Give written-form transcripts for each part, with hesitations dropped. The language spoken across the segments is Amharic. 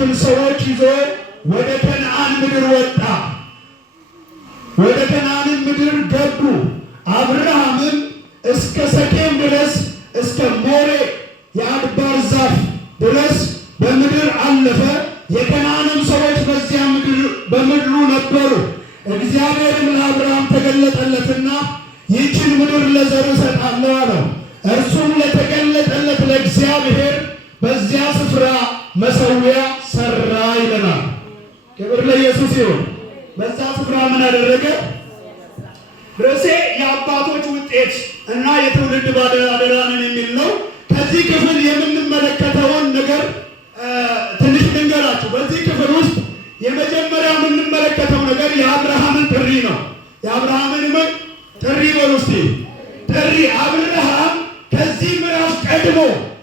የነበሩትን ሰዎች ይዞ ወደ ከነዓን ምድር ወጣ። ወደ ከነዓን ምድር ገቡ። አብርሃምም እስከ ሰኬም ድረስ እስከ ሞሬ የአድባር ዛፍ ድረስ በምድር አለፈ። የከነዓንም ሰዎች በዚያ በምድሩ ነበሩ። እግዚአብሔርም ለአብርሃም ተገለጠለትና ይህችን ምድር ለዘርህ እሰጣለሁ አለው። እርሱም ለተገለጠለት ለእግዚአብሔር በዚያ ስፍራ መሠዊያ ሠራ ይለናል። ክብር ለኢየሱስ ይሁን። በዛ ስፍራ ምን አደረገ? ርዕሴ የአባቶች ውጤት እና የትውልድ ባለአደራንን የሚል ነው። ከዚህ ክፍል የምንመለከተውን ነገር ትንሽ ልንገራችሁ። በዚህ ክፍል ውስጥ የመጀመሪያ የምንመለከተው ነገር የአብርሃምን ጥሪ ነው። የአብርሃምን ምን ጥሪ በሉ እስቲ። ጥሪ አብርሃም ከዚህ ምዕራፍ ቀድሞ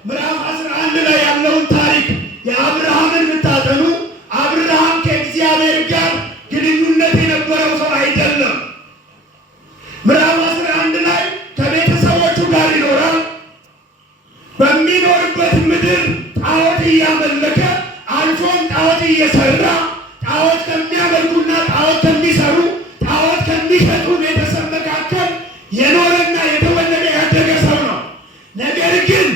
ምዕራፍ 11 ላይ ያለውን ታሪክ የአብርሃምን ብታጠኑ አብርሃም ከእግዚአብሔር ጋር ግንኙነት የነበረው ሰው አይደለም። ምዕራፍ 11 ላይ ከቤተሰቦቹ ጋር ይኖራል። በሚኖርበት ምድር ጣዖት እያመለከ አልፎም ጣዖት እየሰራ ጣዖት ከሚያመልኩና ጣዖት ከሚሰሩ ጣዖት ከሚሸጡ ቤተሰብ መካከል የኖረና የተወለደ ያደገ ሰው ነው። ነገር ግን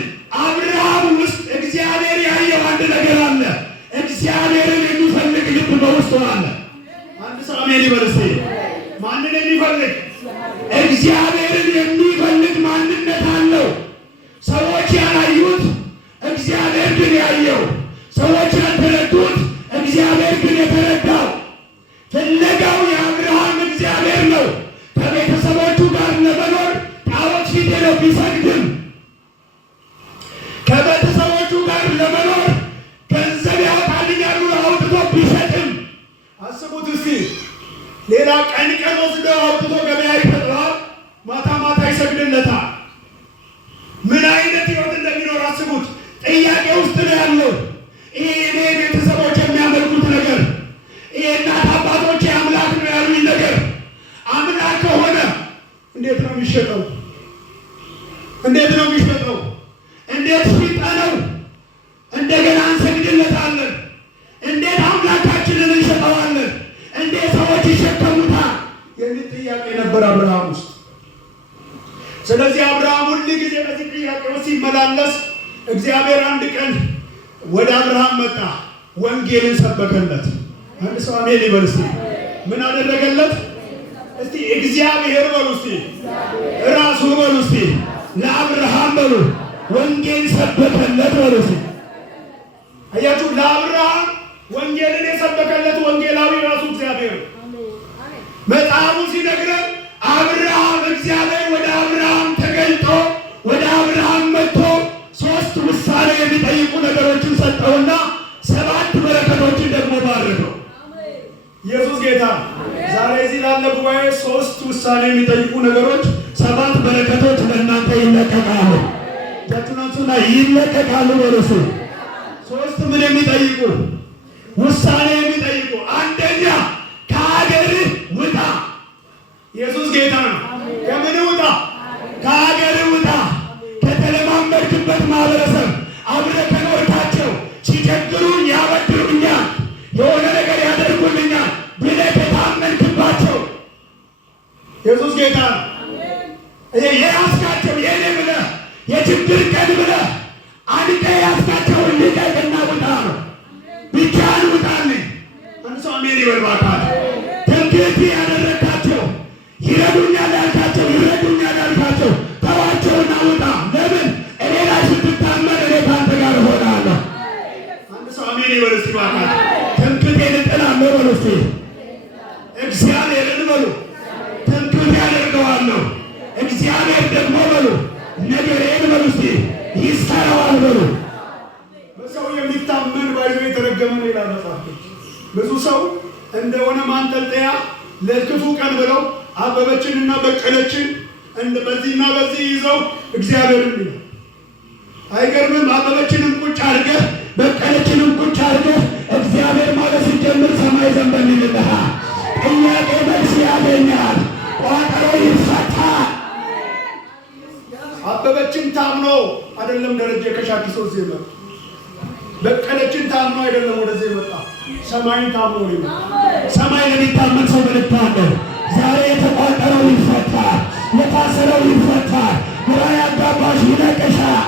አብርሃም ውስጥ እግዚአብሔር ያየው አንድ ነገር አለ። እግዚአብሔርን የሚፈልግ ልብ በውስጡ አለ። አንድ ሰው አሜን ይበል እስቲ። ማንን የሚፈልግ? እግዚአብሔርን የሚፈልግ ማንነት አለው። ሰዎች ያላዩት እግዚአብሔር ግን ያየው፣ ሰዎች ያልተረዱት እግዚአብሔር ግን የተረዳው። ፍለጋው የአብርሃም እግዚአብሔር ነው። ከቤተሰቦቹ ጋር ለመኖር ጣዖት ፊት ሄዶ ቢሰግድም፣ ከቤተሰቦቹ ጋር ለመኖር ገንዘብ ያወጣልኛሉ አውጥቶ ቢሸጥም፣ አስቡት እስቲ። ሌላ ቀን ወስደው አውጥቶ ገበያ ይፈጥረዋል፣ ማታ ማታ ይሰግድለታል። ምን አይነት ሕይወት እንደሚኖር አስቡት። ጥያቄ ውስጥ ነው ያለው። ይሄ የኔ ቤተሰቦች የሚያመልኩት ነገር፣ ይሄ እናት አባቶች አምላክ ነው ያሉኝ ነገር አምላክ ከሆነ እንዴት ነው የሚሸጠው? እንዴት ነው የሚሸጠው? እንዴት ሽጠነው እንደገና እንሰግድለታለን? እንዴት አምላካችንን እንሸጠዋለን? እንዴት ሰዎች ይሸከሙታል? የሚል ጥያቄ ነበር አብርሃም ውስጥ። ስለዚህ አብርሃም ሁል ጊዜ በዚህ ጥያቄ ውስጥ ሲመላለስ እግዚአብሔር አንድ ቀን ወደ አብርሃም መጣ፣ ወንጌልን ሰበከለት። አንድ ሰው አሜን ይበል እስቲ። ምን አደረገለት? እስቲ እግዚአብሔር በሉ እስቲ፣ ራሱ በሉ እስቲ፣ ለአብርሃም በሉ ወንጌል ሰበከለት በሉ እስቲ። አያችሁ፣ ለአብርሃም ወንጌልን የሰበከለት ወንጌላዊ ራሱ እግዚአብሔር። መጽሐፉ ሲነግረን አብርሃም እግዚአብሔር ወደ አብርሃም ተገልጦ ወደ አብርሃም መጥቶ 3 ውሳኔ የሚጠይቁ ነገሮችን ሰጠውና 7 በረከቶችን ደግሞ ባረከው። ኢየሱስ ጌታ። ዛሬ እዚህ ላለ ጉባኤ 3 ውሳኔ የሚጠይቁ ነገሮች፣ 7 በረከቶች ለእናንተ ይለቀቃሉ። ጀቱናቱና ይለቀቃሉ። ወረሱ 3 ምን የሚጠይቁ ውሳኔ የሚጠይቁ፣ አንደኛ ከሀገርህ ውጣ። ኢየሱስ ጌታ ነው። ከምን ውጣ? ከሀገርህ ውጣ። ከተለማመድክበት ማህበረሰብ አብረህ ከኖርካቸው ሲቸግሩኝ ያበድሩኛል፣ የሆነ ነገር ያደርጉልኛል ብለህ ከታመንክባቸው ኢየሱስ ጌታ ነው። የያዝካቸው የኔ ብለህ የችግር ቀን ብለህ አንተ ያዝካቸውን ልቀቅና ውጣ ነው። ብቻህን ውጣልኝ። አንድ ሰው አሜን ይበል እባክህ። ትምክህት ያደረግካቸው ይረዱኛል ያልካቸው ይረዱኛል ያልካቸው ተዋቸውና ውጣ። ለምን? እኔ ላይ ስትታመን እኔ ከአንተ ጋር እሆናለሁ። አንድ ሰው አሜን ይበል እስቲ እባክህ። ትምክህቴን እጥላለሁ በሉ እስቲ። እግዚአብሔርን በሉ ትምክህት ያደርገዋለሁ። እግዚአብሔር ደግሞ በሉ ነገሬን በሉ እስቲ ይሰራዋል በሉ። በሰው የሚታመን ባይዞ የተረገመ ነው ይላል መጽሐፍ። ብዙ ሰው እንደሆነ ማንጠልጠያ ለክፉ ቀን ብለው አበበችንና በቀለችን በዚህና በዚህ ይዘው እግዚአብሔርን ይላል። አይገርምም? አበበችንም ቁጭ አድርገህ በቀለችንም ቁጭ አድርገህ እግዚአብሔር ማለት ሲጀምር ሰማይ ዘንበል ይልልሃል። ጥያቄ መልስ ያገኛል። ቋጠሮ ይፈታል። አበበችን ታምኖ አይደለም ደረጀ ከሻኪሶ ዜማ፣ በቀለችን ታምኖ አይደለም ወደዚህ ሰማይን ታምኖ ሰማይ ለሚታመን ሰው በልብ አለ። ዛሬ የተቋጠረው ይፈታል፣ የታሰረው ይፈታል። ግራ ያጋባሽ ይለቀሻል፣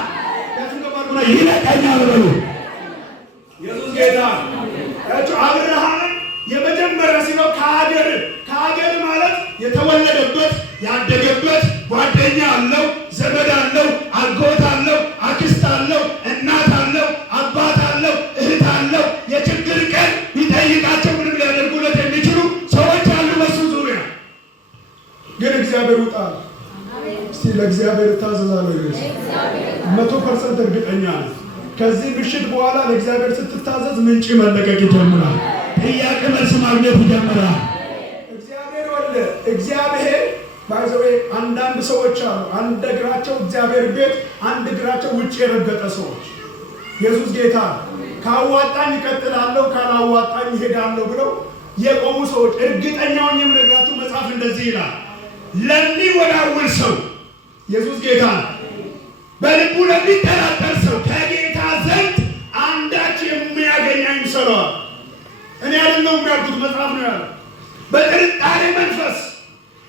ይለቀኛል በሉ። ኢየሱስ ጌታ። አብርሃም የመጀመሪያ ሲለው ከሀገር ማለት የተወለደበት ያደገበት ጓደኛ አለው፣ ዘመድ አለው፣ አጎት አለው፣ አክስት አለው፣ እናት አለው፣ አባት አለው፣ እህት አለው። የችግር ቀን ቢጠይቃቸው ምንም ሊያደርጉለት የሚችሉ ሰዎች አሉ በሱ ዙሪያ። ግን እግዚአብሔር ውጣል። እስቲ ለእግዚአብሔር እታዘዛለሁ ይለኝ። 100% እርግጠኛ ነኝ። ከዚህ ምሽት በኋላ ለእግዚአብሔር ስትታዘዝ ምንጭ መለቀቅ ይጀምራል። ጥያቄ መልስ ማግኘት ይጀምራል። እግዚአብሔር ባይዘዌ አንዳንድ ሰዎች አሉ፣ አንድ እግራቸው እግዚአብሔር ቤት፣ አንድ እግራቸው ውጭ የረገጠ ሰዎች። ኢየሱስ ጌታ። ካዋጣኝ እቀጥላለሁ፣ ካላዋጣኝ ይሄዳለሁ ብለው የቆሙ ሰዎች። እርግጠኛውን የምነግራችሁ መጽሐፍ እንደዚህ ይላል፣ ለሚወላውል ሰው ኢየሱስ ጌታ፣ በልቡ ለሚጠራጠር ሰው ከጌታ ዘንድ አንዳች የሚያገኝ አይምሰለዋል። እኔ አይደለሁም ያልኩት፣ መጽሐፍ ነው ያለው። በጥርጣሬ መንፈስ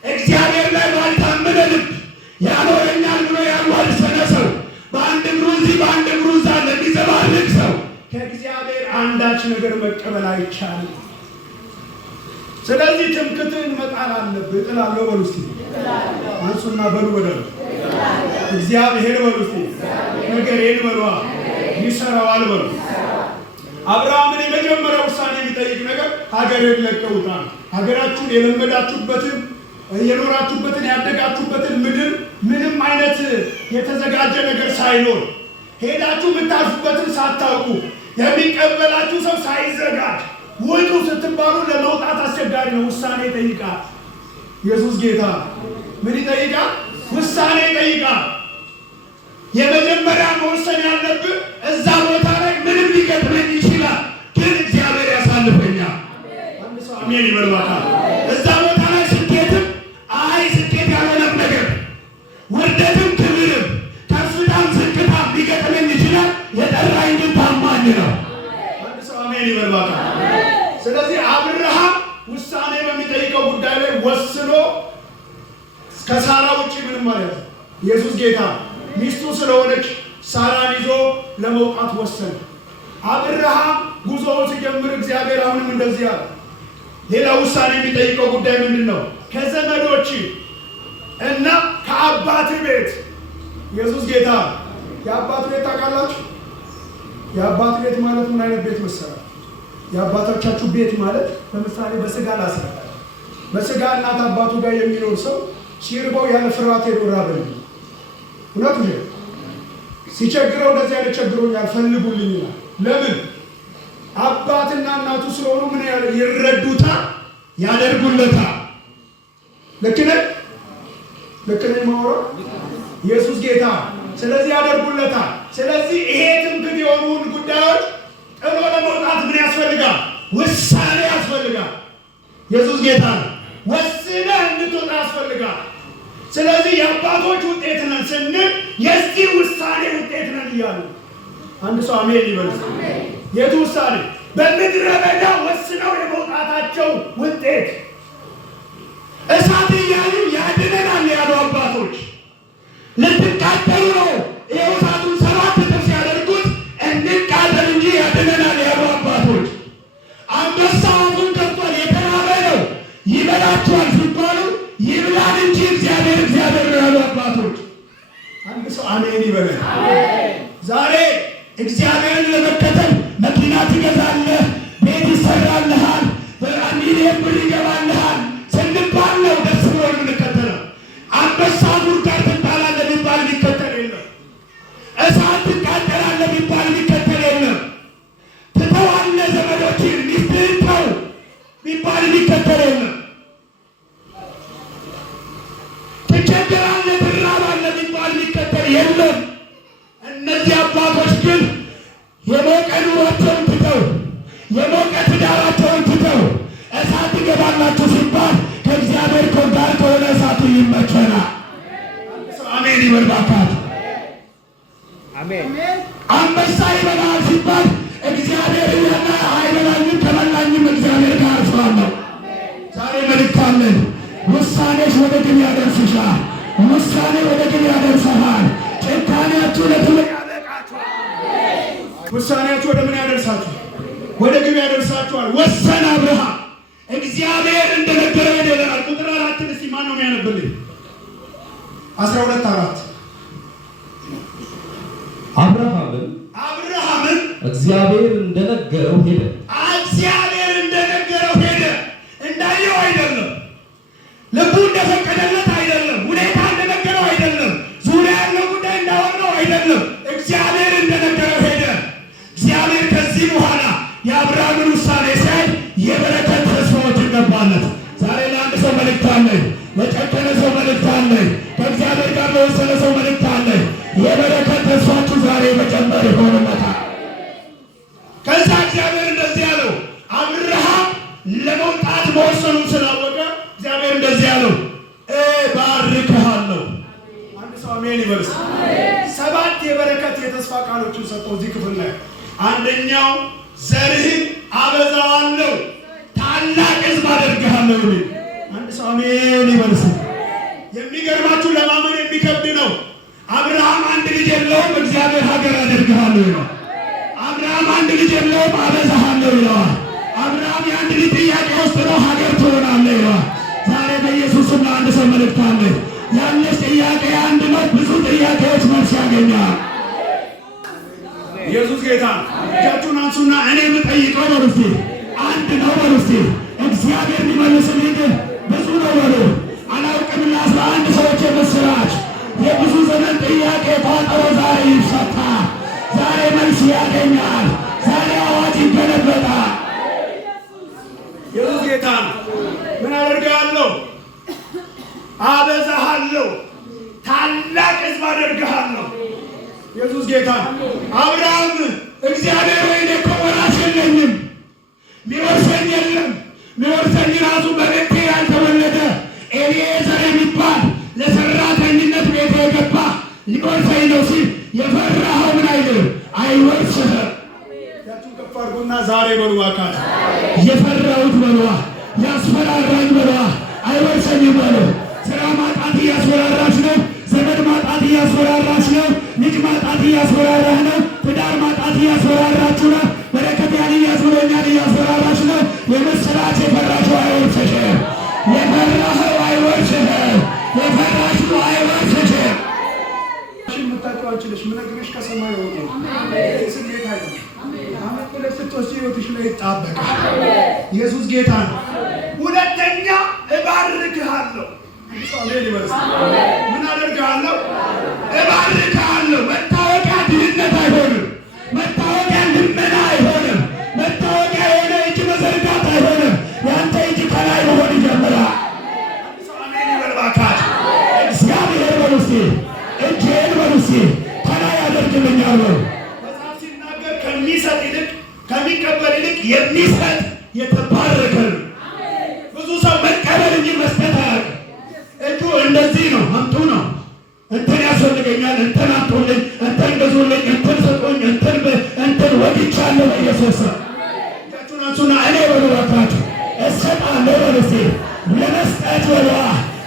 እግዚአብሔር ላይ ባልታመነ ልብ ያኖረኛል ብሎ ያልዋልሰነ ሰው፣ በአንድ እግሩ እዚህ በአንድ እግሩ እዛ ለሚዘባርቅ ሰው ከእግዚአብሔር አንዳች ነገር መቀበል አይቻልም። ስለዚህ ትምክህትን መጣል አለብህ። እጥላለሁ በሉ እስቲ፣ አንሱና በሉ ወደ እግዚአብሔር በሉ እስቲ፣ ነገሬን በሉ ይሰራዋል በሉ። አብርሃምን የመጀመሪያ ውሳኔ የሚጠይቅ ነገር ሀገርን ለቀውታል። ሀገራችሁን የለመዳችሁበትን የኖራችሁበትን ያደጋችሁበትን ምድር ምንም አይነት የተዘጋጀ ነገር ሳይኖር ሄዳችሁ የምታርፉበትን ሳታውቁ የሚቀበላችሁ ሰው ሳይዘጋጅ ውጡ ስትባሉ ለመውጣት አስቸጋሪ ነው። ውሳኔ ይጠይቃል። ኢየሱስ ጌታ። ምን ይጠይቃል? ውሳኔ ይጠይቃል። የመጀመሪያ መወሰን ያለብህ እዛ ቦታ ላይ ምንም ሊገጥመኝ ይችላል፣ ግን እግዚአብሔር ያሳልፈኛል። አንድ ሰው አሜን ይበልባታል። እዛ ቦታ ላይ ስኬትም ስኬት ያልሆነም ነገር ውርደትም ክብርም ከፍታም ዝቅታም ሊገጥመኝ ይችላል። የጠራኝ ግን ታማኝ ነው። አንድ ሰው አሜን ይበልባታል። ስለዚህ አብርሃም ውሳኔ በሚጠይቀው ጉዳይ ላይ ወስኖ ከሳራ ውጭ ምንም ማለት ነው። ኢየሱስ ጌታ። ሚስቱ ስለሆነች ሳራን ይዞ ለመውጣት ወሰነ። አብርሃም ጉዞውን ሲጀምር እግዚአብሔር አሁንም እንደዚህ አለ። ሌላ ውሳኔ የሚጠይቀው ጉዳይ ምንድን ነው? ከዘመዶች እና ከአባት ቤት። ኢየሱስ ጌታ። የአባት ቤት ታውቃላችሁ? የአባት ቤት ማለት ምን አይነት ቤት መሰላችሁ? የአባቶቻችሁ ቤት ማለት ለምሳሌ በስጋ ላስረዳ። በስጋ እናት አባቱ ጋር የሚኖር ሰው ሲርበው ያለ ፍርሃት ሄዶ ራበኝ። እውነቱ ነው። ሲቸግረው እንደዚህ አይነት ቸግሮኛል ፈልጉልኝ ይላል። ለምን? አባትና እናቱ ስለሆኑ ምን ይረዱታል፣ ያደርጉለታል። ልክ ነህ? ልክ ነህ ማወራ? ኢየሱስ ጌታ። ስለዚህ ያደርጉለታል። ስለዚህ ይሄ ትምክህት የሆኑን ጉዳዮች ጥሎ ለመውጣት ምን ያስፈልጋል? ውሳኔ ያስፈልጋል። ኢየሱስ ጌታ ነው። ወስነህ እንድትወጣ ያስፈልጋል። ስለዚህ የአባቶች ውጤት ነን ስንል የዚህ ውሳኔ ውጤት ነን እያሉ አንድ ሰው አሜን ይበል። የቱ ውሳኔ? በምድረ በዳ ወስነው የመውጣታቸው ውጤት። እሳት እያሉ ያድነናል ያሉ አባቶች ልትቃጠሉ ነው። ይኸው እሳቱን 7 እጥፍ ሲያደርጉት እንቃጠል እንጂ ያድነናል ያሉ አባቶች፣ አንበሳ አፉን ከፍቷል የተራበ ነው ይበላችኋል ሲባሉ ይብላል እንጂ እግዚአብሔር ነው ያሉ አባቶች። አንድ ሰው አሜን ይበላል። ዛሬ እግዚአብሔርን ለመከተል መኪና ትገዛለህ፣ ቤት ይሰራልሃል፣ በሚሊዮን ብር ይገባልሃል ስንባል ነው ደስ ብሎ የምንከተለው። አንበሳ ጉድጓድ ትጣላለህ ቢባል የሚከተል የለም። እሳት ትቃጠላለህ ቢባል የሚከተል የለም። ትተዋለህ ዘመዶችን ሚስትህን ተው ቢባል የሚከተል የለም። ትቸገራለህ ትራባለህ ቢባል የሚከተል የለም። እነዚህ አባቶች ግን የሞቀ ኑሯቸውን ትተው የሞቀ ትዳራቸውን ትተው እሳት ይገባላችሁ ሲባል ከእግዚአብሔር ጋር ከሆነ እሳቱ ይመቸናል። አሜን ይበልባካት። አሜን። አንበሳ ይበላል ሲባል እግዚአብሔር ይበላል አይበላኝም ከበላኝ ውሳኔሽ ወደ ግብ ያደርስሻል። ውሳኔ ወደ ግብ ያደርሰሃል። ጭካኔያችሁ ለግብ ያበቃችኋል። ውሳኔያችሁ ወደ ምን ያደርሳችኋል? ወደ ግብ ያደርሳችኋል። ወሰነ አብርሃም እግዚአብሔር እንደነገረው ይደረጋል። ቁጥር 4 እስቲ ማን ነው የሚያነብልኝ? 12:4 አብርሃምን እግዚአብሔር እንደነገረው ሄደ። እግዚአብሔር እንደነገረው ሄደ። እንዳየው አይደለም፣ ልቡ እንደፈቀደለት አይደለም፣ ሁኔታ እንደነገረው አይደለም፣ ዙሪያ ያለው ጉዳይ እንዳወራው አይደለም። እግዚአብሔር እንደነገረው ሄደ። እግዚአብሔር ከዚህ በኋላ የአብርሃምን ውሳኔ ሲያይ የበረከት ተስፋዎች ገባለት። ዛሬ ለአንድ ሰው መልእክት አለኝ። ለጨከነ ሰው መልእክት አለኝ። ከእግዚአብሔር ጋር ለወሰነ ሰው መልእክት አለኝ። የበረከት ተስፋችሁ ዛሬ መጨመር ይሆንለታል። ከዛ እግዚአብሔር እንደዚህ ያለው አብርሃም ለመውጣት መወሰኑን ስላወቀ እግዚአብሔር እንደዚህ ያለው እባርክሃለሁ። አንድ ሰው አሜን ይበልስ። 7 የበረከት የተስፋ ቃሎችን ሰጠው እዚህ ክፍል ላይ። አንደኛው ዘርህን አበዛዋለሁ፣ ታላቅ ሕዝብ አደርግሃለሁ ይላል። አንድ ሰው አሜን ይበልስ። የሚገርማችሁ ለማመን የሚከብድ ነው። አብርሃም አንድ ልጅ የለውም፣ እግዚአብሔር ሀገር አደርግሃለሁ ይላል። አብርሃም አንድ ልጅ የለውም፣ አበዛሃለሁ ይለዋል። አብርሃም የአንድ ልጅ ጥያቄ ውስጥ ነው፣ ሀገር ትሆናለህ ይለዋል። ዛሬ በኢየሱስም ለአንድ ሰው መልእክት አለ። ያለሽ ጥያቄ አንድ ነው፣ ብዙ ጥያቄዎች መልስ ያገኛል። ኢየሱስ ጌታ። እጃችሁን አንሱና እኔ የምጠይቀው በሉ እስቲ አንድ ነው በሉ እስቲ። እግዚአብሔር ሊመልስልኝ ግን ብዙ ነው በሉ። አላውቅም ለ11 ሰዎች የምስራች የብዙ ዘመን ጥያቄ ቋጠሮ ዛሬ ይፈታል። ዛሬ መልስ ያገኛል። ዛሬ አዋጅ ይገለበጣል። ኢየሱስ ጌታ። ምን አደርግሃለሁ? አበዛሃለሁ፣ ታላቅ ሕዝብ አደርግሃለሁ። ኢየሱስ ጌታ። አብርሃም እግዚአብሔር ወይ እኮ ወራሽ የለኝም፣ ሚወርሰኝ የለም፣ ሚወርሰኝ ራሱ በቤቴ ያልተወለደ ኤሊዔዘር የሚባል ለሰራተኝነት ቤት የገባ ሊወርሰኝ ነው ሲል የፈራኸው ምን አይልም፣ አይወርስህም። ያቱን ከፍ አድርጎና ዛሬ በሉ አካል የፈራሁት በሉ፣ ያስፈራራኝ በሉ፣ አይወርሰኝም በሉ። ስራ ማጣት እያስፈራራሽ ነው። ዘመድ ማጣት እያስፈራራሽ ነው። ልጅ ማጣት እያስፈራራህ ነው። ትዳር ማጣት እያስፈራራችሁ ነው። በረከት ያስብሎኛል እያስፈራራሽ ነው። የምስራች የፈራሽው አይወርስሽም። የፈራኸው አይወርስህም። የፈራሽው አይወርስሽም። የምታውቂው አንቺ ነሽ። የምነግርሽ ከሰማይ ሆኖ ስሜት አይደለም። አመት ሁለት ስትወስጂ ሕይወትሽ ላይ ይጣበቃል። ኢየሱስ ጌታ ነው። ሁለተኛ እባርክሃለሁ። ምን አደርግሃለሁ? እባርክሃለሁ። መታወቂያ ድህነት አይሆንም። መታወቂያ ልመና አይሆንም። መታወቂያ የሆነ እጅ መዘርጋት አይሆንም። ያንተ እጅ ከላይ መሆን ይጀምራል። አሜን ይበልባካል። እግዚአብሔር በሉ እስኪ እጄን በሉ እስኪ ከላይ ያደርግልኛል በሉ። መጽሐፍ ሲናገር ከሚሰጥ ይልቅ ከሚቀበል ይልቅ የሚሰጥ የተባረከ ነው። ብዙ ሰው መቀበል እንጂ መስጠት አያውቅም። እጁ እንደዚህ ነው፣ አምጡ ነው። እንትን ያስፈልገኛል፣ እንትን አምጡልኝ፣ እንትን ገዙልኝ፣ እንትን ሰጡኝ፣ እንትን ወድቻለሁ። በኢየሱስ እጃችሁን አንሱና እኔ በሉ እባካችሁ እሰጣለሁ በሉ እስኪ። ለመስጠት በሉ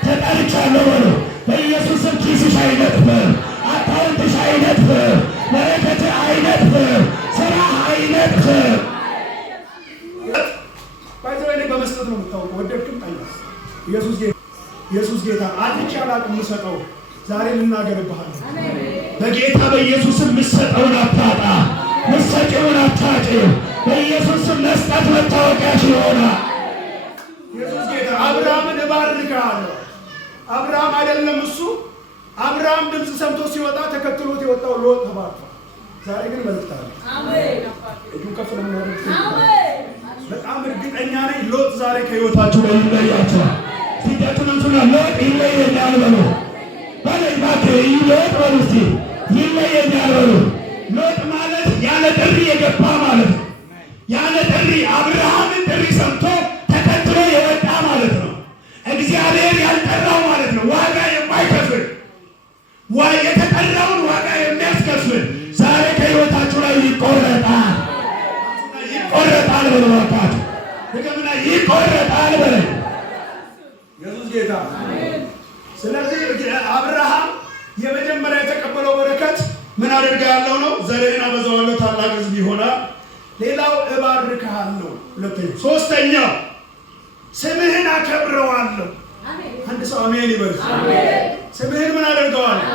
ተጠርቻለሁ በሉ። በኢየሱስም ኪስሽ አይነጥፍም፣ አካውንትሽ አይነጥፍም፣ በረከትህ አይነጥፍም፣ ስራህ አይነጥፍም። ባይዘወይ በመስጠት ነው የምታውቀው። ወደድክም ጠላህ። ኢየሱስ ጌታ። አጥቼ አላውቅም የምሰጠው። ዛሬ ልናገርብሃለሁ። በጌታ በኢየሱስም የምትሰጠውን አታጣ፣ የምትሰጪውን አታጪው። በኢየሱስም መስጠት መታወቂያሽ ይሆናል። ኢየሱስ ጌታ። አብርሃምን እባርክሃለሁ። አብርሃም አይደለም እሱ። አብርሃም ድምፅ ሰምቶ ሲወጣ ተከትሎት የወጣው ሎጥ ተባርኳል። ዛሬ ግን መልእክት አለ። እጁን ከፍ ለምናደርግ በጣም እርግጠኛ ነኝ ሎጥ ዛሬ ከሕይወታችሁ ላይ ይለያቸዋል። ሲዳቱን አንሱና ሎጥ ይለየኛል በሉ። በለይ እባክህ ሎጥ በሉ እስኪ ይለየኛል በሉ። ሎጥ ማለት ያለ ጥሪ የገባ ማለት ነው። ያለ ጥሪ አብርሃምን ጥሪ ሰምቶ ተከትሎ የወጣ ማለት ነው። እግዚአብሔር ያልጠራው ማለት ነው። ዋጋ የማይከፍል የተጠራውን ዋጋ የሚያስከፍል ዛሬ ከሕይወታችሁ ላይ ይቆረጣል። ይቆረጣል በሉ እባካችሁ። ድገምና ይቆረጣል በለኝ። ኢየሱስ ጌታ። ስለዚህ አብርሃም የመጀመሪያ የተቀበለው በረከት ምን አደርጋለሁ ነው? ዘርህን አበዛዋለሁ፣ ታላቅ ሕዝብ ይሆናል። ሌላው እባርክሃለሁ። ሁለተኛው። ሶስተኛው ስምህን አከብረዋለሁ። አንድ ሰው አሜን ይበል። ስምህን ምን አደርገዋለሁ?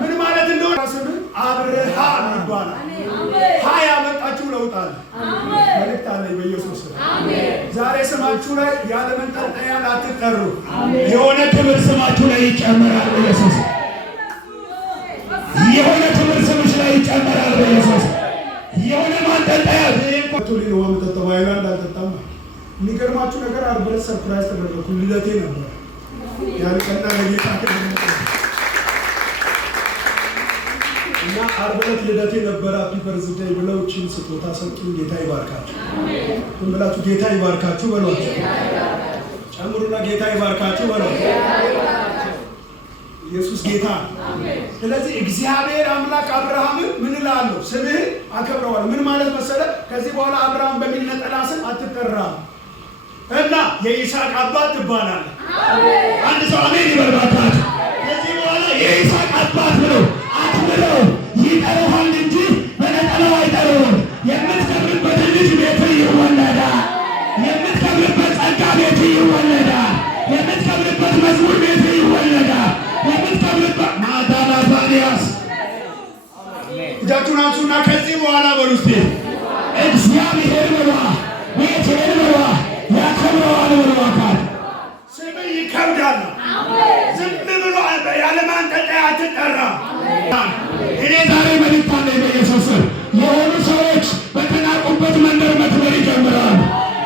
ምን ማለት እንደሆነ ስምህ አብርሃም ይባላል። ሀ ያመጣችሁ ለውጥ አለ። መልእክት አለኝ በኢየሱስ ስም። ዛሬ ስማችሁ ላይ ያለ መንጠልጠያ አትጠሩ። የሆነ ክብር ስማችሁ ላይ ይጨመራል በኢየሱስ። የሆነ ክብር ስምሽ ላይ ይጨመራል በኢየሱስ። የሆነ ማንጠልጠያ ቶሊኖ ወምጠጣው አይላንድ አልጠጣም። የሚገርማችሁ ነገር ዓርብ ዕለት ሰርፕራይዝ ተደረኩ። ልደቴ ነበር። ያልቀና ለጌታ እና ዓርብ ዕለት ልደቴ ነበር። ሃፒ በርዝዴይ ብለው ቺን ስጦታ ሰጡኝ። ጌታ ይባርካችሁ። ምን ብላችሁ ጌታ ይባርካችሁ በሏቸው። ጨምሩና ጌታ ይባርካችሁ በሏቸው። ኢየሱስ ጌታ። ስለዚህ እግዚአብሔር አምላክ አብርሃምን ምን እላለሁ? ስምህን አከብረዋለሁ። ምን ማለት መሰለ? ከዚህ በኋላ አብርሃም በሚል ነጠላ ስም አትጠራም እና የይስሐቅ አባት ትባላለህ። አንድ ሰው አሜን ይበርባታችሁ። ከዚህ በኋላ የይስሐቅ አባት ብሎ አክብረው ይጠሩሃል እንጂ በነጠላው አይጠሩም። የምትከብርበት ልጅ ቤት ይወለዳል። የምትከብርበት ጸጋ ቤት ይወለዳል። የምትከብርበት መዝሙር ቤት ይወለዳል። የምትከብርበት ማዳናባንያስ እጃችሁን አንሱና ከዚህ በኋላ በሉ እስቲ እግዚአብሔር በሏ ቤቴን በሏ ያከብረዋል ብሎ አካል ስምህ ይከብዳል። ዝም ብሎ ያለ ማንጠልጠያ አትጠራም። እኔ ዛሬ መልእክት አለኝ በኢየሱስ ስም። የሆኑ ሰዎች በተናቁበት መንደር መክበር ይጀምራሉ።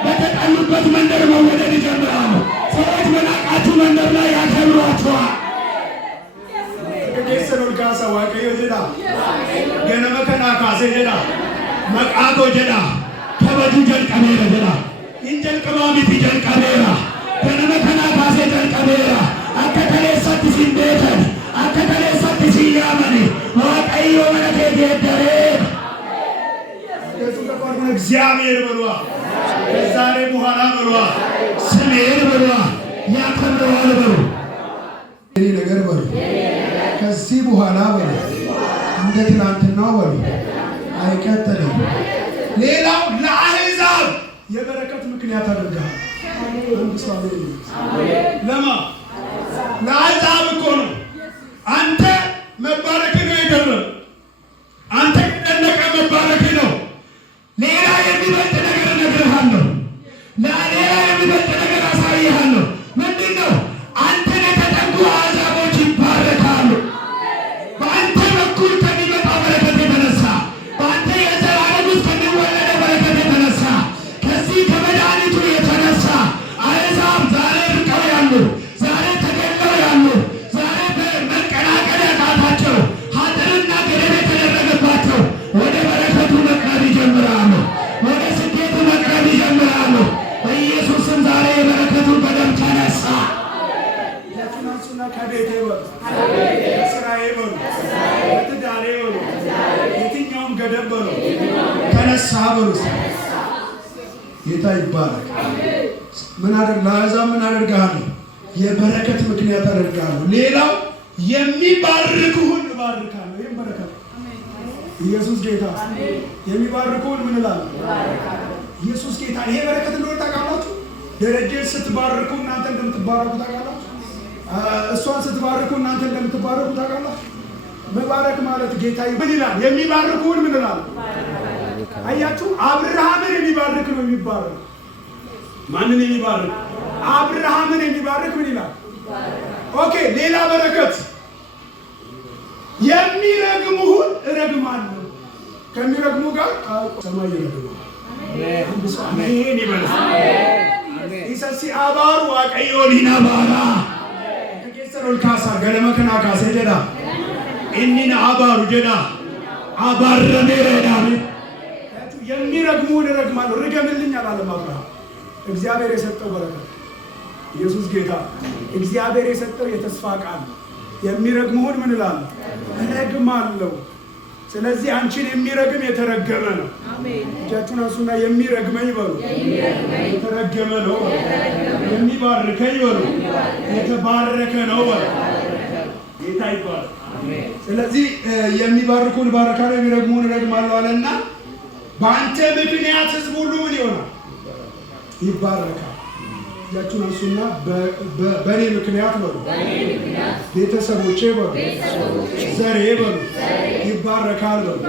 በተጠሉበት መንደር መወደድ ይጀምራሉ። ሰዎች በናቃችሁ መንደር ላይ ያከብሯቸዋል። ቄሰኖል ካሳ ዋቀዮ ጀዳ ገነመ ከና ካሴ ጀዳ መቃቶ ጀዳ ከበጁ ጀልቀሜረ ጀዳ እንጀልቀማ ሚቲ ጀልቀሜራ ገነመ ከና ካሴ ጀልቀሜራ አከተሌሰት ሲንዴተን አከተሌሰት ሲያመኒ ዋቀዮ መነቴ ጌደሬ እግዚአብሔር በሏ። ከዛሬ በኋላ በሏ ስሜን በሏ ያከብረዋል በሉ። እኔ ነገር በሉ ከዚህ በኋላ በሉ እንደ ትናንትናው በሉ አይቀጥልም። ሌላው ለአሕዛብ የበረከት ምክንያት አድርገሃል። አንድ ሰው ለማ ለአሕዛብ እኮ ነው። አንተ መባረክ ነው የገረም አንተ የደነቀ መባረክ ነው። ሌላ የሚበልጥ ነገር እነግርሃለሁ። ሌላ የሚበልጥ ነገር አሳይሃለሁ። ምንድን ነው? አንተን የተጠጉ አሕዛቦች ይባረካሉ። በአንተ በኩል ከሚመጣው በረከት የተነሳ በአንተ የዘላለም ውስጥ ከሚወለደው በረከት የተነሳ ከዚህ ከመድኃኒቱ የተነሳ አሕዛብ ዛሬ ርቀው ያሉ፣ ዛሬ ተገለው ያሉ፣ ዛሬ በመቀላቀል ያቃታቸው ኃጥርና ገደል የተደረገባቸው ወደ በረከቱ መቅረብ ይጀምራሉ። ወደ ስኬቱ መቅረብ ይጀምራሉ። በኢየሱስም ዛሬ የበረከቱ በደም ተነሳ። የትናንትና ከቤቴ በሉ ከስራዬ በሉ ከትዳሬ በሉ የትኛውም ገደብ በሉ ተነሳ በሉ። ጌታ ይባረክ። ምን አደርግ ለአሕዛብ ምን አደርግሃለሁ? የበረከት ምክንያት አደርግሃለሁ። ሌላው የሚባርኩህን እባርካለሁ። ይህም በረከት ኢየሱስ ጌታ። የሚባርኩህን ምን እላለሁ? ኢየሱስ ጌታ። ይሄ በረከት እንደሆነ ታውቃላችሁ። ደረጀን ስትባርኩ እናንተ እንደምትባረኩ ታውቃላችሁ። እሷን ስትባርኩ እናንተ እንደምትባረኩ ታውቃላችሁ። መባረክ ማለት ጌታ ምን ይላል? የሚባርኩህን ምን እላለሁ? አያችሁ፣ አብርሃምን የሚባርክ ነው የሚባረክ። ማንን የሚባርክ? አብርሃምን የሚባርክ ምን ይላል? ኦኬ። ሌላ በረከት የሚረግሙህን እረግማለሁ። ከሚረግሙ ጋር ሰማይ ይረግማል። አሜን ይበላል። ኢሰሲ አባሩ ዋቀዮ ሊና ባራ ከኬሰሮል ካሳ ገለመ ከና ካሴ ጀዳ እኒና አባሩ ጀዳ አባረሜ ረዳሜ የሚረግሙህን እረግማለሁ። ርገምልኝ አላለም አብርሃም። እግዚአብሔር የሰጠው በረከት ኢየሱስ ጌታ። እግዚአብሔር የሰጠው የተስፋ ቃል። የሚረግሙህን ምን እላለሁ? እረግማለሁ። ስለዚህ አንቺን የሚረግም የተረገመ ነው። አሜን። እጃችሁን አንሱና የሚረግመኝ በሉ የተረገመ ነው። የሚባርከኝ በሉ የተባረከ ነው በሉ። ጌታ ይባረክ። አሜን። ስለዚህ የሚባርኩን ባረካለሁ፣ የሚረግሙን እረግማለሁ አለና በአንተ ምክንያት ሕዝብ ሁሉ ምን ይሆናል? ይባረካል። እጃችሁን አንሱና በእኔ ምክንያት በሉ ቤተሰቦቼ በሉ ዘሬ በሉ ይባረካል በሉ።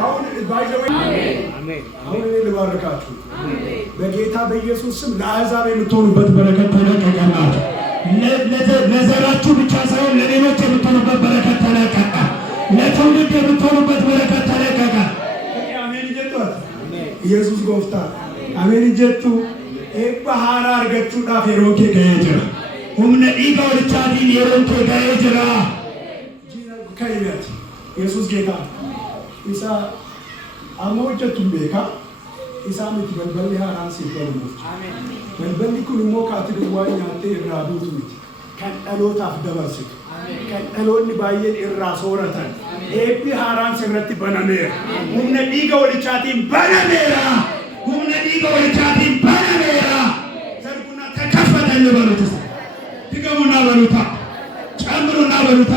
አሁን እኔ ልባርካችሁ በጌታ በኢየሱስ ስም። ለአሕዛብ የምትሆኑበት በረከት ተለቀቀላችሁ። ለዘራችሁ ብቻ ሳይሆን ለሌሎች የምትሆኑበት በረከት ተለቀቀ። ለትውልድ የምትሆኑበት በረከት ተለቀቀ። አሜን ጀቷት ኢየሱስ ጎፍታ አሜን ጀቱ ኤባሃራ አርገቹ ዳፌሮኬ ከየጅራ ሁምነ ዲጋ ወልቻዲን የሮንኬ ከየጅራ ከይበት ኢየሱስ ጌታ ኢሳ አሞጀቱን ቤካ ኢሳ ምት በልበል ሃራን ሲበሉ አሜን። በልበል ኩልሞ ካትድዋኝ አንተ ይራዱት ምት ከጠሎት አፍደበርስ ከጠሎን ባየን ኢራ ሶረተን ኤቢ ሃራን ሲረቲ በነሜር ሁምነ ዲጋ ወልቻዲን በነሜራ ሁምነ ዲጋ ወልቻዲን በነሜራ ዘርጉና ተከፈተል በሉት። ድገሙና በሉታ ጨምሩና በሉታ።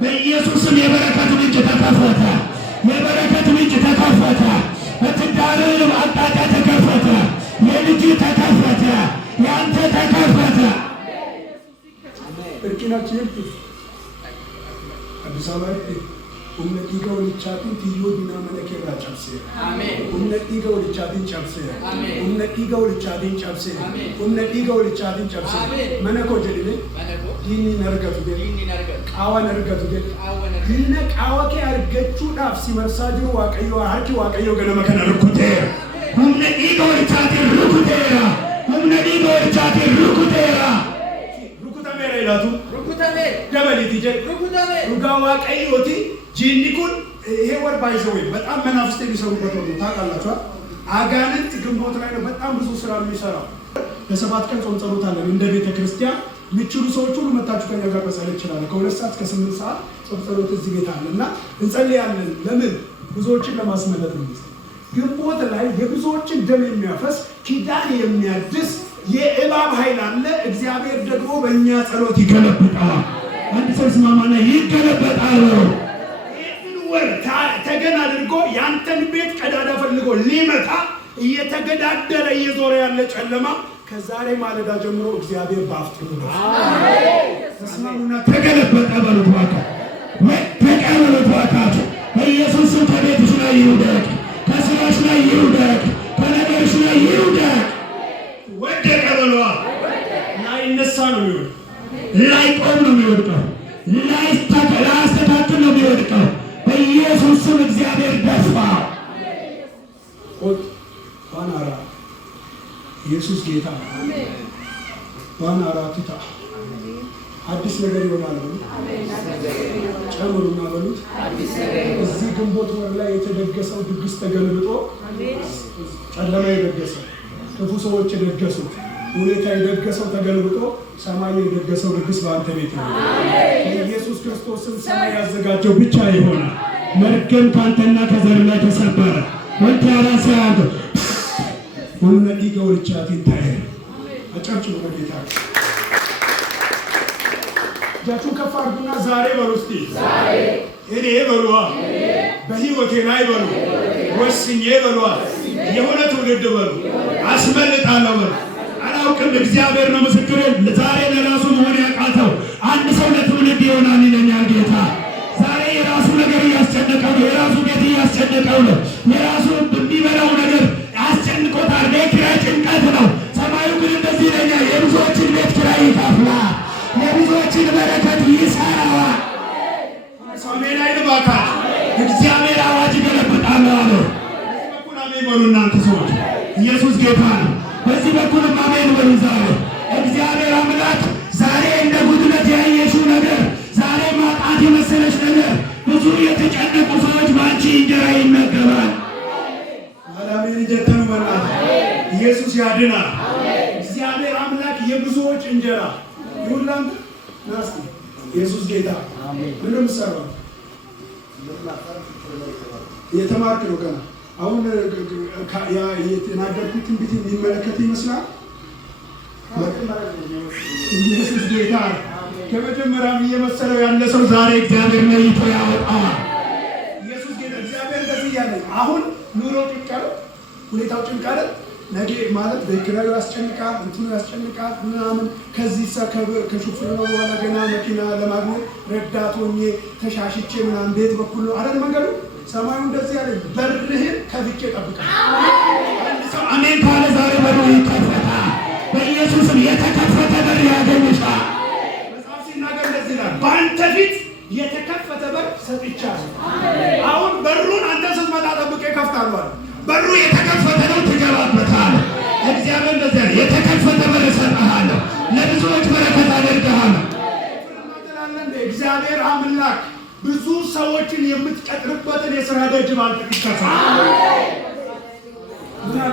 በኢየሱስ ስም የበረከት ምንጭ ተከፈተ። የበረከት ምንጭ ተከፈተ። በትዳርህ አቅጣጫ ተከፈተ። የልጅ ተከፈተ። ያንተ ተከፈተ። እርቂናችን አዲስ አበባ humna dhiiga walichaatiin tiyyoo diinaa mana keerraa cabseera. Humna dhiiga walichaatiin cabseera. Humna dhiiga walichaatiin cabseera. Humna dhiiga walichaatiin cabseera. Mana koo jedhine diinni hin argatu jedhe qaawwan argatu jedhe diina qaawa kee argachuudhaaf si marsaa jiru Waaqayyoo harki Waaqayyoo ganama kana rukuteera. Humna dhiiga walichaatiin rukuteera. Humna dhiiga walichaatiin rukuteera. Rukutameera ilaatu rukutameera dabaliiti jedhe rukutameera dhugaa Waaqayyooti. ጂኒ ኩን ይሄ ወር ባይዘው በጣም መናፍስት የሚሰሩበት ነው። ታውቃላችሁ አጋንንት ግንቦት ላይ ነው በጣም ብዙ ስራ የሚሰራው። ለሰባት ቀን ጾም ጸሎት አለን እንደ ቤተ ክርስቲያን ምቹሉ ሰዎች ሁሉ መጣችሁ ከኛ ጋር መጸለይ ይችላል። ከ2 ሰዓት እስከ 8 ሰዓት ጾም ጸሎት እዚህ ቤት አለና እንጸልያለን። ለምን ብዙዎችን ለማስመለጥ ነው። ግንቦት ላይ የብዙዎችን ደም የሚያፈስ ኪዳን የሚያድስ የእባብ ኃይል አለ። እግዚአብሔር ደግሞ በእኛ ጸሎት ይገለብጣል። አንድ ሰው ስማማና ይገለበጣል። ወር ተገና አድርጎ ያንተን ቤት ቀዳዳ ፈልጎ ሊመታ እየተገዳደረ እየዞረ ያለ ጨለማ ከዛሬ ማለዳ ጀምሮ እግዚአብሔር ባፍጥሩ ነው። አሜን። ተስማሙና ተገለበጠ በሉት ዋካ ተቀበሉት ዋካቱ በኢየሱስ ስም ከቤትሽ ላይ ይውደቅ፣ ከስራሽ ላይ ይውደቅ፣ ከነገርሽ ላይ ይውደቅ። ወደቀ በሏ ላይ ነሳ ነው የሚወድቀው፣ ላይ ቆም ነው የሚወድቀው፣ ላይ አስተካክል ነው የሚወድቀው። በኢየሱስ ስም እግዚአብሔር ደስፋ ኦት ባናራ ኢየሱስ ጌታ አሜን። ባናራ ትታ አዲስ ነገር ይሆናል። አሜን። ጨምሩና በሉት አዲስ ነገር። እዚህ ግንቦት ወር ላይ የተደገሰው ድግስ ተገልብጦ አሜን። ጨለማ የደገሰው ክፉ ሰዎች የደገሱት ሁኔታ የደገሰው ተገልብጦ ሰማይ የደገሰው ድግስ በአንተ ቤት ነው። ኢየሱስ ክርስቶስን ሰማይ ያዘጋጀው ብቻ ይሆናል። መርገም ካንተና ከዘር ላይ ተሰበረ። ወንተ ያራሳያንተ ሁሉ ዲጋ ወልቻቲን ታየ አጫጭሩ በጌታ እጃችሁን ከፍ አድርጉና ዛሬ በሉ እስቲ ዛሬ እኔ በሉዋ በሕይወቴ ላይ በሉ ወስኜ በሉዋ የሆነ ትውልድ በሉ አስመልጣለሁ በሉ። አላውቅም እግዚአብሔር ነው ምስክሬ። ዛሬ ለራሱ መሆን ያቃተው አንድ ሰው ለትውልድ ይሆናል ይለኛል ጌታ። ዛሬ የራሱ ነገር እያስጨነቀው ነው። የራሱ ቤት እያስጨነቀው ነው። የራሱ የሚበላው ነገር አስጨንቆታል። ቤት ኪራይ ጭንቀት ነው። ሰማዩ ግን እንደዚህ ይለኛል፣ የብዙዎችን ቤት ኪራይ ይከፍላል፣ የብዙዎችን በረከት ይሰራዋል። ሰሜን ላይ ልባካ እግዚአብሔር አዋጅ ይገለብጣል አለ። በኩል አሜን በሉ እናንተ ሰዎች። ኢየሱስ ጌታ ነው። በዚህ በኩል አሜን በሉ። ዛሬ እግዚአብሔር አምላክ ዛሬ እንደ ጉድለት ያየሽው ነገር፣ ዛሬ ማጣት የመሰለሽ ነገር፣ ብዙ የተጨነቁ ሰዎች ባንቺ እንጀራ ይመገባል። አሜን ጀተኑ በእናት ኢየሱስ ያድናል። እግዚአብሔር አምላክ የብዙዎች እንጀራ ይሁንላን። ናስቲ ኢየሱስ ጌታ ምንም ሰራ የተማርክ ነው ገና። አሁን የተናገርኩት ትንቢት የሚመለከት ይመስላል። ኢየሱስ ጌታ ከመጀመሪያም እየመሰለው ያለ ሰው ዛሬ እግዚአብሔር ለይቶ ያወጣዋል። ኢየሱስ ጌታ እግዚአብሔር እንደዚህ ያለ አሁን ኑሮ ጭንቀት፣ ሁኔታው ጭንቀት ነገ ማለት በኪራዩ ያስጨንቃል፣ እንትኑ ያስጨንቃል ምናምን። ከዚህ ከሹፌሩ በኋላ ገና መኪና ለማግኘት ረዳት ሆኜ ተሻሽቼ ምናምን ቤት በኩል ነው አይደል መንገዱ። ሰማዩ እንደዚህ ያለ በርህን ከፍቼ እጠብቃለሁ። አንድ ሰው አሜን ካለ ዛሬ በሩ ይከፈታል። በኢየሱስም የተከፈተ በር ያገኝሻል። መጽሐፍ ሲናገር እንደዚህ ይላል፣ በአንተ ፊት የተከፈተ በር ሰጥቻለሁ። አሁን በሩን አንተ ስትመጣ ጠብቄ እከፍታለሁ። በሩ የተከፈተ ነው፣ ትገባበታለህ። እግዚአብሔር እንደዚህ ያለ የተከፈተ በር እሰጥሃለሁ፣ ለብዙዎች በረከት አደርግሃለሁ። እግዚአብሔር አምላክ ብዙ ሰዎችን የምትቀጥርበትን የሥራ ደጅ ባንተ ይከፈታል።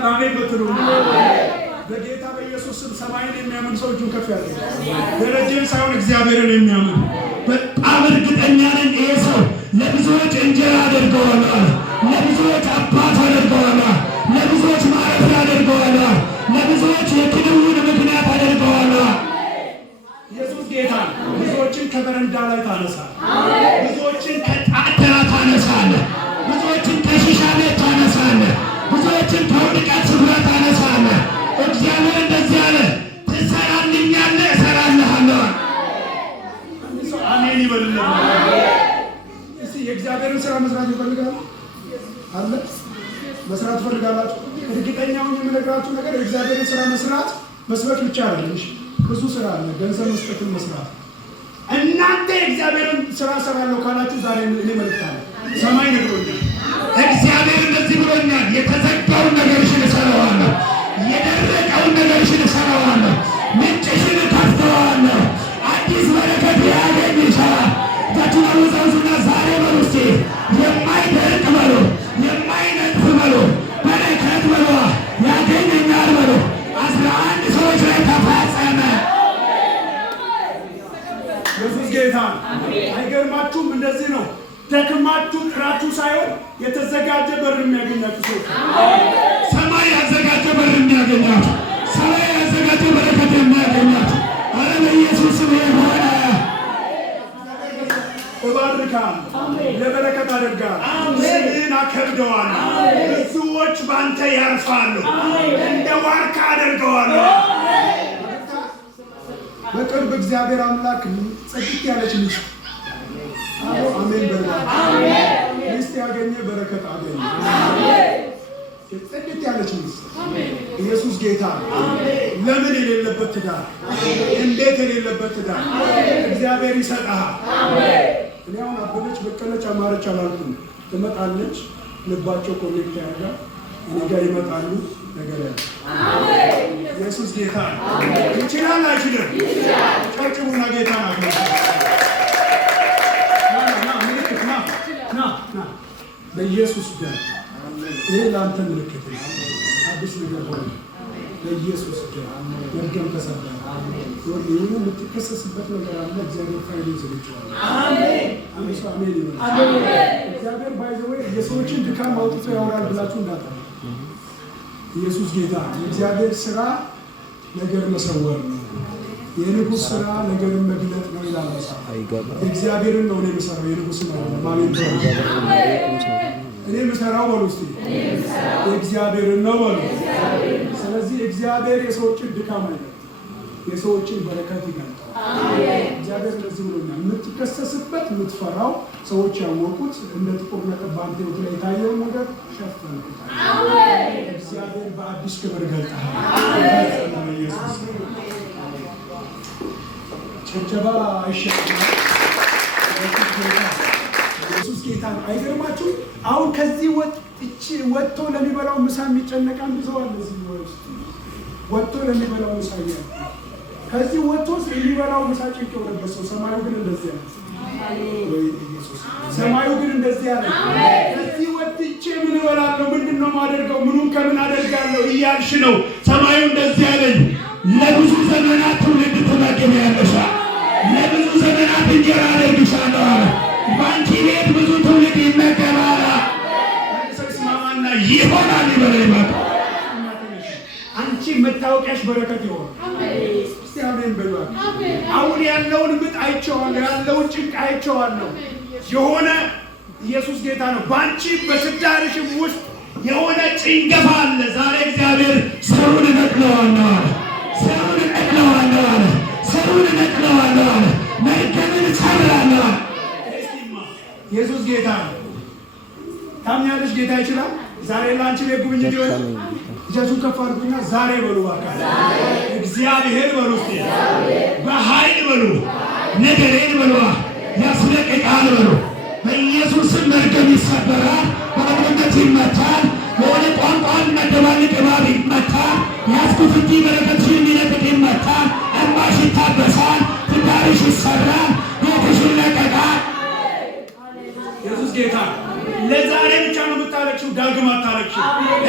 አሜን በትሉ በጌታ በኢየሱስ ስም ሰማይን የሚያምን ሰው እጁን ከፍ ያድርግ። ደረጃን ሳይሆን እግዚአብሔርን የሚያምን በጣም እርግጠኛ ነኝ። ይሄ ሰው ለብዙዎች እንጀራ አድርገዋለሁ፣ ለብዙዎች አባት አድርገዋለሁ፣ ለብዙዎች ማረፊያ አድርገዋለሁ፣ ለብዙዎች የክንውን ምክንያት አድርገዋለሁ። ኢየሱስ ጌታ ብዙዎችን ከበረንዳ ላይ ታነሳል። ብዙዎችን ከጣተራ ታነሳለህ። ብዙዎችን ከሺሻ ቤት ታነሳለህ። ብዙዎችን ከውድቀት ስፍራ ታነሳለህ። እግዚአብሔር እንደዚህ አለ፣ ትሰራልኛለህ፣ እሰራልሃለሁ። አሜን ይበልልህ። እስቲ የእግዚአብሔርን ስራ መስራት ይፈልጋሉ አለ መስራት ፈልጋላችሁ? እርግጠኛውን የምነግራችሁ ነገር የእግዚአብሔርን ስራ መስራት ብቻ አይደለም። ብዙ ስራ አለ። ገንዘብ መስጠትን መስራት። እናንተ የእግዚአብሔርን ስራ ሰራለሁ ካላችሁ ዛሬ እኔ መልእክት አለ። ሰማይ ነግሮኛል። እግዚአብሔር እንደዚህ ብሎኛል፣ የተዘጋውን ነገርሽን እሰራዋለሁ፣ የደረቀውን ነገርሽን እሰራዋለሁ፣ ምንጭሽን እከፍተዋለሁ፣ አዲስ በረከት ያገኝሻል። ተቱናውዛውዙና ዛሬ በሉ እስቲ የማይደርቅ በሉ፣ የማይነጥፍ በሉ፣ በረከት በሉ፣ ያገኘኛል በሉ። 11 ሰዎች ላይ ተፈጸመ። ኢየሱስ ጌታ። አይገርማችሁም? እንደዚህ ነው ደክማችሁ ጥራችሁ ሳይሆን የተዘጋጀ በር የሚያገኛችሁ ሰዎች። ሰማይ ያዘጋጀ በር የሚያገኛችሁ፣ ሰማይ ያዘጋጀ በረከት የሚያገኛችሁ። አረ በኢየሱስ ስም የሆነ እባርካለሁ፣ ለበረከት አደርጋለሁ፣ ስምህን አከብደዋለሁ። ብዙዎች ባንተ ያርፋሉ፣ እንደ ዋርካ አደርገዋለሁ። በቅርብ እግዚአብሔር አምላክ ጽድት ያለች ልጅ አሜን በላ ሚስት ያገኘ በረከት አገኘ። ጽድት ያለች ሚስት ኢየሱስ ጌታ። ለምን የሌለበት ትዳር፣ እንዴት የሌለበት ትዳር እግዚአብሔር ይሰጣል። እኔ አሁን አበበች በቀለች አማረች አላልኩም። ትመጣለች፣ ልባቸው ኮኔክት ያደርጋል፣ እኔ ጋር ይመጣሉ። ነገር ያለ ኢየሱስ ጌታ ይችላል አይችልም? ጨብጭቡና ጌታ ናት። በኢየሱስ ደም ይሄ ለአንተ ምልክት ነው። አዲስ ነገር ሆነ። በኢየሱስ ደም መርገም ተሰበረ። ይሁን የምትከሰስበት ነገር አለ። እግዚአብሔር ፋይሉን ዘግቷል። አሜን አሜን ይሁን። እግዚአብሔር ባይዘው የሰዎችን ድካም አውጥቶ ያወራል ብላችሁ እንዳታ። ኢየሱስ ጌታ። የእግዚአብሔር ስራ ነገር መሰወር ነው። የንጉሥ ስራ ነገርን መግለጥ ነው ይላል መጽሐፍ። እግዚአብሔርን ነው እኔ የምሰራው፣ የንጉሥን አይደለም። ማለት እኔ የምሰራው በሉ እስቲ የእግዚአብሔርን ነው በሉ። ስለዚህ እግዚአብሔር የሰዎችን ድካም አይገልጥም፣ የሰዎችን በረከት ይገልጣል። እግዚአብሔር እንደዚህ ብሎኛል። የምትከሰስበት የምትፈራው ሰዎች ያወቁት እንደ ጥቁር ነጥብ በአንተ ሕይወት ላይ የታየውን ነገር ሸፈንኩታል። እግዚአብሔር በአዲስ ክብር ገልጣል። ኢየሱስ ጭብጨባ አይሸጥም። ኢየሱስ ጌታ። አይገርማችሁ? አሁን ከዚህ ወጥቶ ለሚበላው ምሳ የሚጨነቅ አንድ ሰው አለ። እዚህ ውስጥ ወጥቶ ለሚበላው ምሳ ከዚህ ወጥቶ የሚበላው ምሳ ጭንቅ የሆነበት ሰው። ሰማዩ ግን እንደዚህ ያለ ሰማዩ ግን እንደዚህ ያለ ከዚህ ወጥቼ ምን እበላለሁ? ምንድን ነው የማደርገው? ምኑን ከምን አደርጋለሁ እያልሽ ነው። ሰማዩ እንደዚህ ያለኝ ለብዙ ዘመናት ትውልድ ትመግቢያለሽ፣ ለብዙ ዘመናት እንጀራ አደርግሻለሁ። በአንቺ ቤት ብዙ ትውልድ ይመገባል። ይሆናል ይበለኝ። አንቺ መታወቂያሽ በረከት ይሆን። እስቲ አሜን በሉ። አሁን ያለውን ምጥ አይቼዋለሁ፣ ያለውን ጭንቅ አይቼዋለሁ። የሆነ ኢየሱስ ጌታ ነው። በአንቺ በትዳርሽም ውስጥ የሆነ ጭንገፋ አለ። ዛሬ እግዚአብሔር ሰሩን እነቅለዋለሁ አለ። ሰሩን እነቅለዋለሁ አለ። ሰሩን እነቅለዋለሁ አለ። መርገምን እሰብራለሁ አለ። ኢየሱስ ጌታ ነው። ታምኛለሽ? ጌታ ይችላል። ዛሬ ለአንቺ ቤት ጉብኝት ይሆናል። እጃችሁን ከፍ አድርጉና ዛሬ በሉ እባክህ። እግዚአብሔር በሉ እስቲ፣ በኃይል በሉ፣ ነገሬን በሉ ያስለቅቃል በሉ። በኢየሱስ ስም መርገም ይሰበራል። በአብሮነት ይመታል። የሆነ ቋንቋን መደባለቅ እባብ ይመታል። ያዝኩት እንጂ በረከትሽ የሚነጥቅ ይመታል። እንባሽ ይታበሳል። ትዳርሽ ይሰራል። ቤትሽ ይለቀቃል። ኢየሱስ ጌታ። ለዛሬ ብቻ ነው የምታለቅሽው፣ ዳግም አታለቅሽም።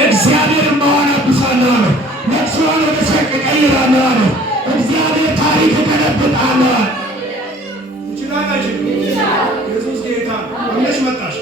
እግዚአብሔር እምባዋን አብሳለሁ አለ። ለቅሶዋን ወደ ሳቅ እቀይራለሁ አለ። እግዚአብሔር ታሪክ እገለብጣለሁ አለ። ይችላል አይችልም? ኢየሱስ ጌታ። መች መጣሽ?